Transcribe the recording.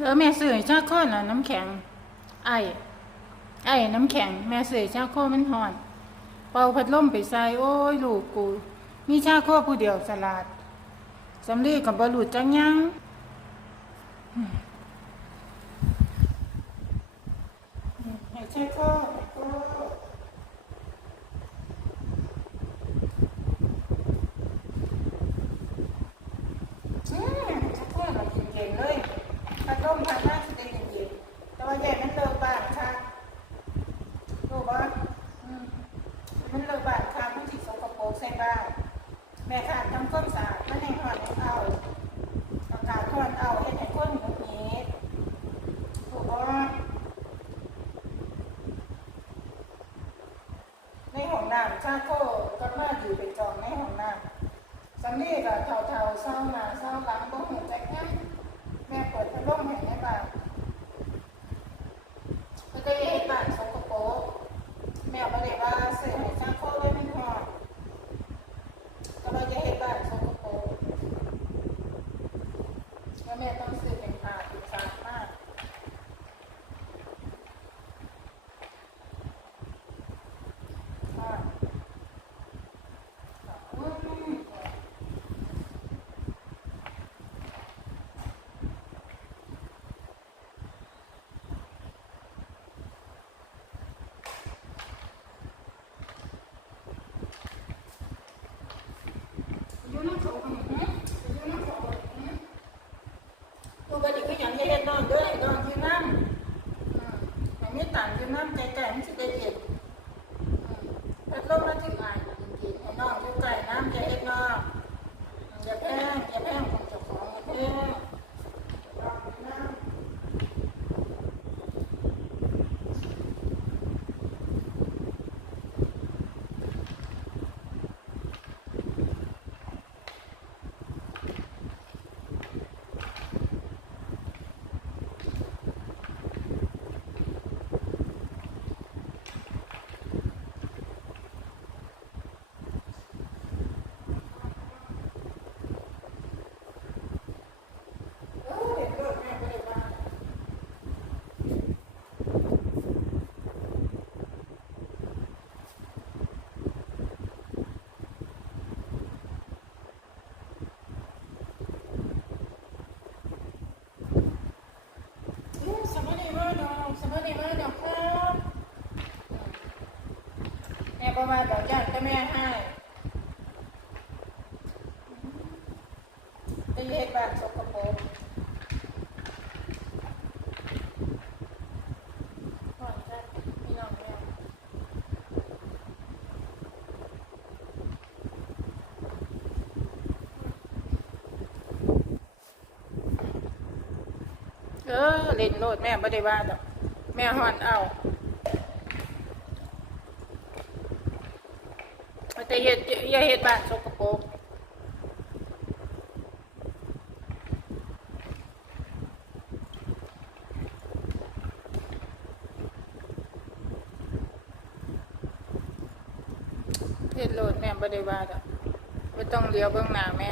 เออแม่ซื้อชาโคน่ะน้ำแข็ง ไอ้ไอ้น้ำแข็ง แม่ซื้อชาโคมันหอน เป่าพัดลมไปใส่โอ้ยลูกกู มีชาโคผู้เดียวสลัดสำลีกับบรูดจังยังให้ชาโคโคอืมชาโคน่ะกินเก่งเลย พัดลมพัดหน้าสิได้เย็นๆแต่ว่าใหญ่มันเลิกบ้านค่ะรู้ปะมันเลิกบ้านค่ะมันสิสกปรกใส่บ้านแม่ขาดทำความสะอาดมันให้หอนให้เอาอากาศร้อนเอาเฮ็ดให้คนหงุดหงิดถูกบ่ในห้องน้ำชาโคก็มาอยู่ไปจองในห้องน้ำสำลีก็เท่าๆเศร้าหน้าเศร้าหลังบหูจักหยังแม่เปิดพัดลมให้ในบ้านก็จะเฮ็ดบ้านสกปรก แม่บ่ได้ว่าซื้อให้ช่างโคไว้ไม่พอก็เราจะเฮ็ดบ้านสกปรกแล้วแม่ต้องซื้อเป็นผ้าติดสะอาดมากค่ะอืมอยู่น้ำเขาอืมอยู่น้ำเขาอืม ตัวกระดิกก็ยังจะเฮ็ดนอนเด้อนอนอยู่น้ำอืมให้มีตังที่นั่น้ำใจใจมันสิได้เย็นอืมพัดลมมาถึงอ่านกินให้นอนอยู่ใกล้น้ำจะเฮ็ดนอนอย่าแพงอย่าแพงของเจ้าของอย่าแพงนอนอยู่น้ำ เออเด็กเลิกแม่ก็ได้ว่าเอ้ยสวัสดีว่าดอกสวัสดีว่าดอกครับแม่บอก ว่าเดอกย่างแต่แม่ให้ไปเฮ็ดบ้านสกปรกก่อนจะพี่น้องแม่เออเล่นโลดแม่ไม่ได้ว่าดอกแม่หอนเอา แต่เห็ดอย่าเห็ดบ้านสกปรกเห็ดโหลดแม่ไม่ได้ว่าดอกไม่ต้องเลี้ยวเบื้องหน้าแม่